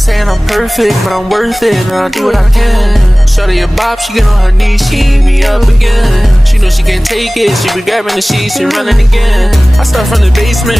ain't saying I'm perfect, but I'm worth it, and I'll do what I can. Shorty a bop, she get on her knees, she eat me up again. She know she can't take it, she be grabbing the sheets and running again. I start from the basement,